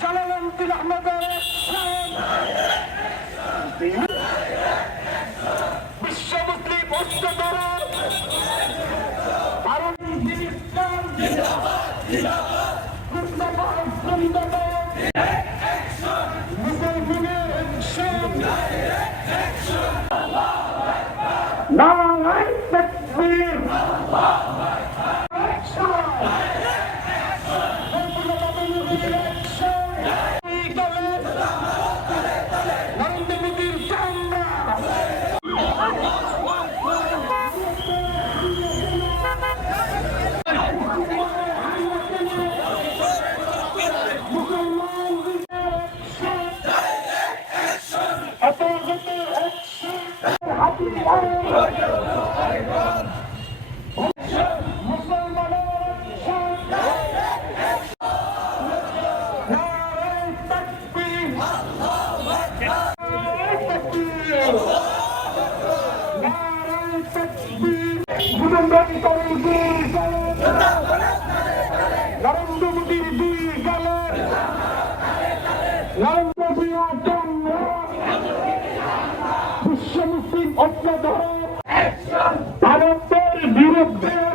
Jalaluddin আহমেদের বিশ্ব মুসলিম ঐক্যদল ভারতীয় ইসলাম মুসলমানের নারায়ে তাকবীর নরেন্দ্র মোদীর দুই গালে নরেন্দ্র বিশ্ব মুসলিম ঐক্যদল ভারতের বিরুদ্ধে